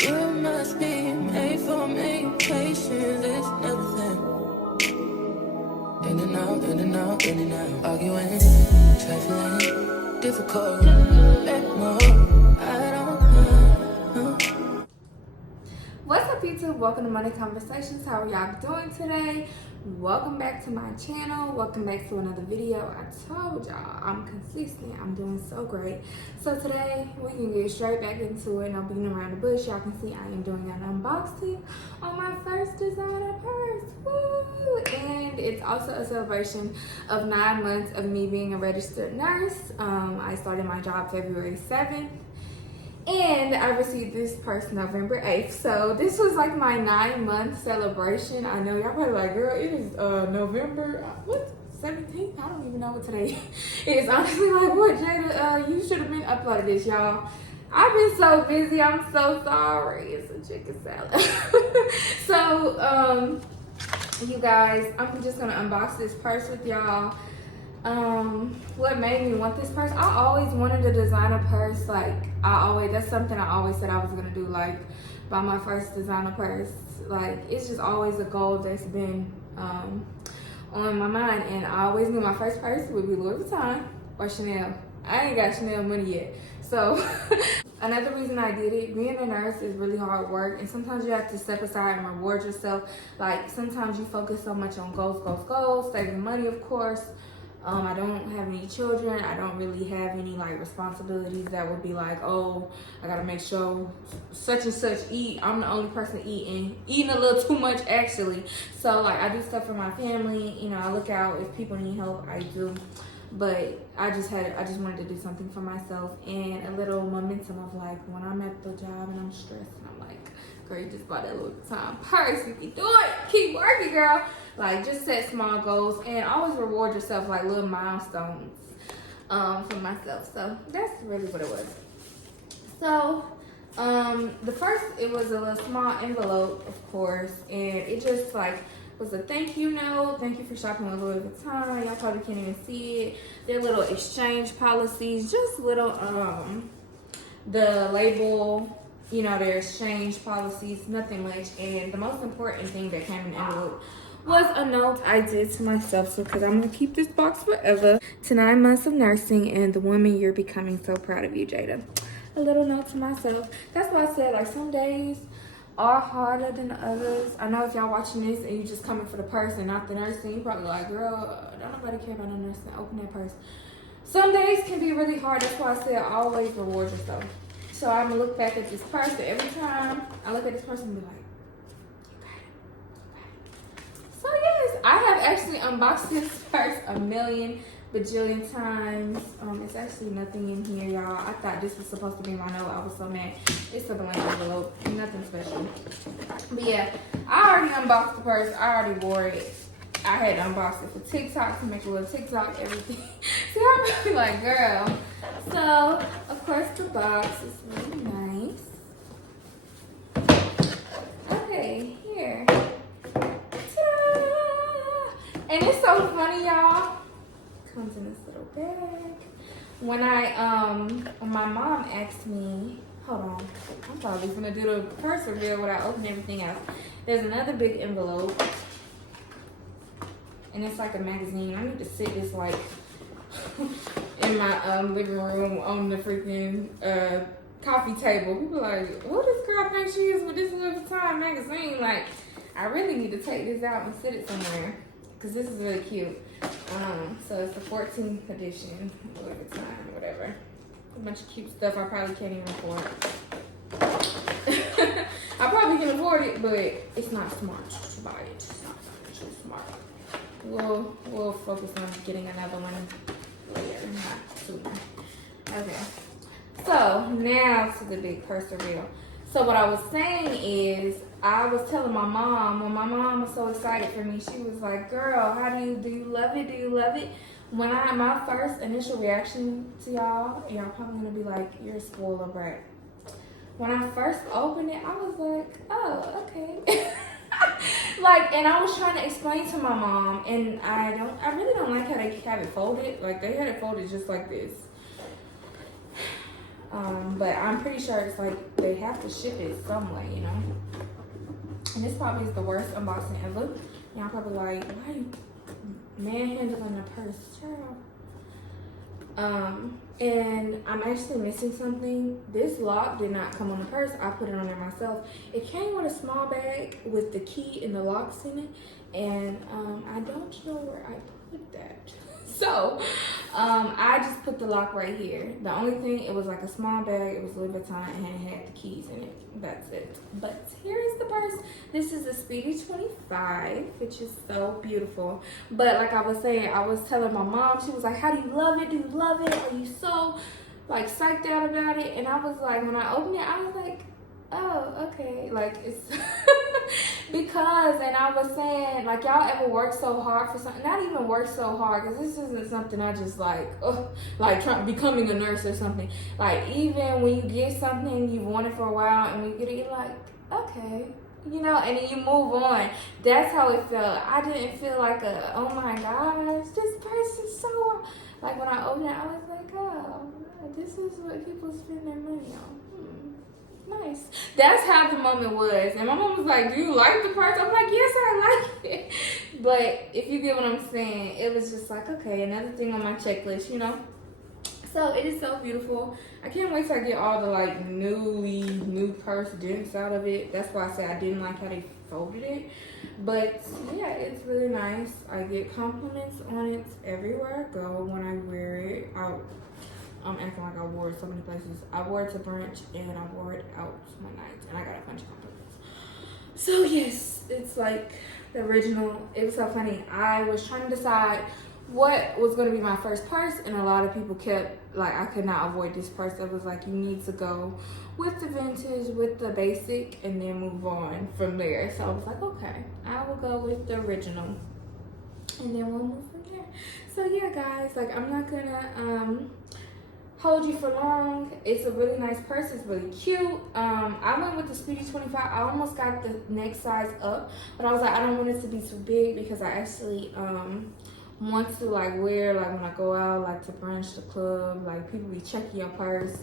You must be made for me. Patience is nothing. In and out, in and out, in and out. Arguing, trifling, difficult. Let more. I don't know. What's up, YouTube? Welcome to Money Conversations. How are y'all doing today? Welcome back to my channel. Welcome back to another video. I told y'all I'm consistent. I'm doing so great. So today we can get straight back into it. No beating around the bush. Y'all can see I am doing an unboxing on my first designer purse. Woo! And it's also a celebration of 9 months of me being a registered nurse. I started my job February 7th. And I received this purse November 8th. So this was like my 9-month celebration. I know y'all probably like, girl, it is November, what, 17th? I don't even know what today is. Honestly, like, what, Jada, you should have been uploaded this, y'all. I've been so busy. I'm so sorry. It's a chicken salad. So, you guys, I'm just going to unbox this purse with y'all. What made me want this purse? I always wanted a designer purse. Like, that's something I always said I was gonna do, like buy my first designer purse. Like, it's just always a goal that's been on my mind, and I always knew my first purse would be Louis Vuitton or Chanel. I ain't got Chanel money yet. So another reason I did it, being a nurse is really hard work, and sometimes you have to step aside and reward yourself. Like, sometimes you focus so much on goals, saving money, of course. I don't have any children. I don't really have any like responsibilities that would be like, oh, I gotta make sure such and such eat. I'm the only person eating a little too much actually. So like, I do stuff for my family. You know, I look out if people need help. I do. But I just wanted to do something for myself, and a little momentum of like, when I'm at the job and I'm stressed and I'm like, girl, you just bought that Louis Vuitton purse. You can do it. Keep working, girl. Like, just set small goals and always reward yourself, like little milestones for myself. So that's really what it was. So the first, it was a little small envelope, of course, and it just like was a thank you note. Thank you for shopping with Louis Vuitton. Y'all probably can't even see it. Their little exchange policies, just little the label, you know, their exchange policies, nothing much. And the most important thing that came in the envelope was a note I did to myself, so because I'm gonna keep this box forever. To 9 months of nursing and the woman you're becoming, so proud of you, Jada. A little note to myself. That's why I said, like, some days are harder than others. I know if y'all watching this and you just coming for the purse and not the nursing, you probably like, girl, don't nobody care about no nursing. Open that purse. Some days can be really hard. That's why I said always reward yourself. So I'm gonna look back at this purse, and every time I look at this purse and be like, so yes, I have actually unboxed this purse a million bajillion times. It's actually nothing in here, y'all. I thought this was supposed to be my note. I was so mad. It's a blank envelope, nothing special. But yeah, I already unboxed the purse. I already wore it. I had to unbox it for TikTok to make a little TikTok, everything. See, I'm really like, girl. So, of course, the box is really nice. Okay, here. And it's so funny, y'all. Comes in this little bag. When my mom asked me, hold on, I'm probably gonna do the purse reveal without opening everything else. There's another big envelope, and it's like a magazine. I need to sit this like in my living room on the freaking coffee table. People are like, what does girl think she is with this Louis Vuitton magazine? Like, I really need to take this out and sit it somewhere, because this is really cute. So it's the 14th edition, Louis Vuitton, whatever. A bunch of cute stuff I probably can't even afford. I probably can afford it, but it's not smart to buy it. It's not too smart. We'll focus on getting another one later, not sooner. Okay. So now to the big purse reveal. So what I was saying is, I was telling my mom, when my mom was so excited for me, she was like, girl, do you love it? Do you love it? When I had my first initial reaction to y'all probably gonna be like, you're a spoiler brat. When I first opened it, I was like, oh, okay. Like, and I was trying to explain to my mom, and I really don't like how they have it folded. Like, they had it folded just like this. But I'm pretty sure it's like they have to ship it some way, you know. And this probably is the worst unboxing ever. Y'all probably like, why are you manhandling a purse? Child. And I'm actually missing something. This lock did not come on the purse. I put it on there myself. It came with a small bag with the key and the locks in it. And I don't know where I put that. So I just put the lock right here. The only thing, it was like a small bag. It was Louis Vuitton and it had the keys in it. That's it. But here is the purse. This is the Speedy 25, which is so beautiful. But like I was saying, I was telling my mom, she was like, how do you love it? Do you love it? Are you so like psyched out about it? And I was like, when I opened it, I was like, oh, okay. Like it's because, and I was saying, like, y'all ever work so hard for something? Not even work so hard, because this isn't something I just like, becoming a nurse or something. Like, even when you get something you've wanted for a while and when you get it, you're like, okay, you know, and then you move on. That's how it felt. I didn't feel like oh my gosh, this person's so, like, when I opened it, I was like, oh, this is what people spend their money on. Nice. That's how the moment was. And my mom was like, do you like the purse? I'm like, yes, I like it. But if you get what I'm saying, it was just like, okay, another thing on my checklist, you know? So it is so beautiful. I can't wait till I get all the like new purse dents out of it. That's why I said I didn't like how they folded it. But yeah, it's really nice. I get compliments on it everywhere I go when I wear it out. I'm acting like I wore it so many places. I wore it to brunch and I wore it out one night and I got a bunch of compliments. So yes, it's like the original. It was so funny. I was trying to decide what was going to be my first purse, and a lot of people kept like, I could not avoid this purse. It was like, you need to go with the vintage, with the basic, and then move on from there. So I was like, okay, I will go with the original and then we'll move from there. So yeah, guys, like, I'm not gonna hold you for long. It's a really nice purse. It's really cute. I went with the Speedy 25. I almost got the next size up, but I was like, I don't want it to be too big because I actually want to like wear, like when I go out, like to brunch, the club, like people be checking your purse,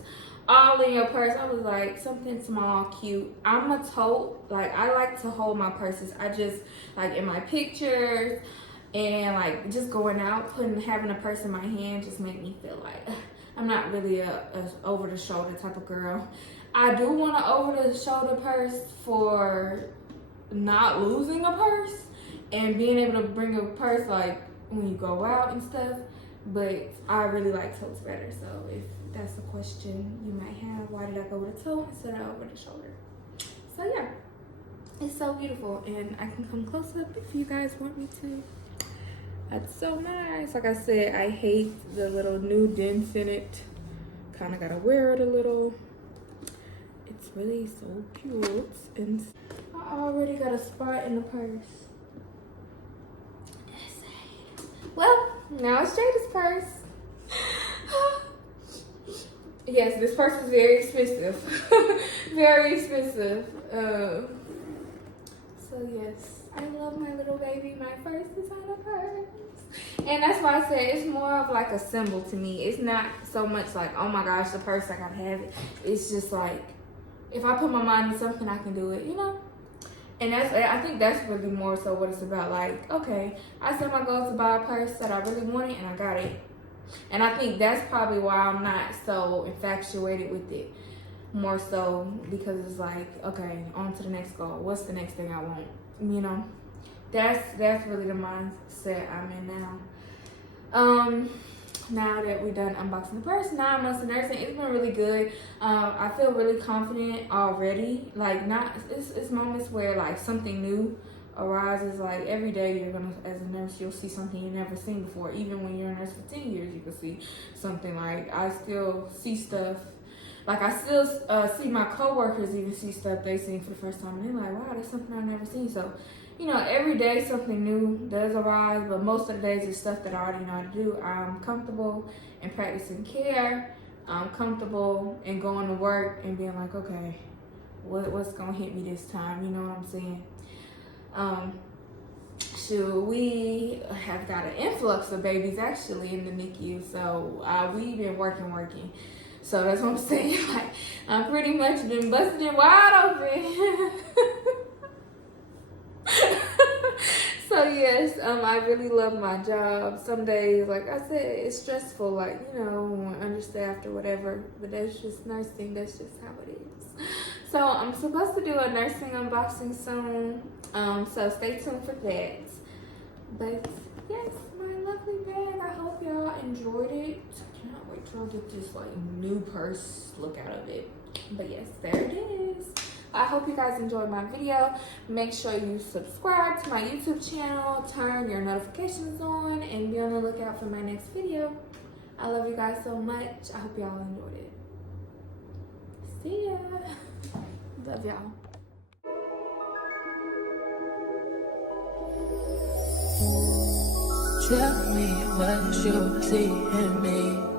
all in your purse. I was like, something small, cute. I'm a tote. Like, I like to hold my purses. I just like in my pictures and like just going out, having a purse in my hand just make me feel like I'm not really a over-the-shoulder type of girl. I do want an over-the-shoulder purse for not losing a purse and being able to bring a purse like when you go out and stuff. But I really like totes better. So if that's a question you might have, why did I go with a tote instead of over-the-shoulder? So yeah, it's so beautiful, and I can come close up if you guys want me to. That's so nice. Like I said, I hate the little new dents in it. Kind of gotta wear it a little. It's really so cute. And I already got a spot in the purse. Well, now it's Jada's purse. Yes, this purse is very expensive. Very expensive. So yes, I love my little baby, my first designer purse. And that's why I said it's more of like a symbol to me. It's not so much like, oh my gosh, the purse, I gotta have it. It's just like, if I put my mind to something, I can do it, you know? And I think that's really more so what it's about. Like, okay, I set my goal to buy a purse that I really wanted and I got it. And I think that's probably why I'm not so infatuated with it. More so because it's like, okay, on to the next goal. What's the next thing I want? You know? That's really the mindset I'm in now. Now that we're done unboxing the purse, 9 months of nursing, it's been really good. I feel really confident already. Like, it's moments where like something new arises. Like every day you're gonna, as a nurse, you'll see something you've never seen before. Even when you're a nurse for 10 years, you can see something. Like, I still see stuff. Like, I still see my coworkers even see stuff they seen for the first time, and they're like, wow, that's something I've never seen. So, you know, every day something new does arise, but most of the days it's stuff that I already know how to do. I'm comfortable in practicing care. I'm comfortable in going to work and being like, okay, what's gonna hit me this time? You know what I'm saying? We have got an influx of babies actually in the NICU, so we've been working. So that's what I'm saying. Like, I'm pretty much been busted it wide open. So yes, I really love my job. Some days, like I said, it's stressful, like, you know, understaffed or whatever. But that's just nursing. That's just how it is. So I'm supposed to do a nursing unboxing soon. So stay tuned for that. But yes, my lovely bag. I hope y'all enjoyed it. Cannot wait till I get this like new purse look out of it. But yes, there it is. I hope you guys enjoyed my video. Make sure you subscribe to my YouTube channel, turn your notifications on, and be on the lookout for my next video. I love you guys so much. I hope y'all enjoyed it. See ya. Love y'all. Tell me what you see in me.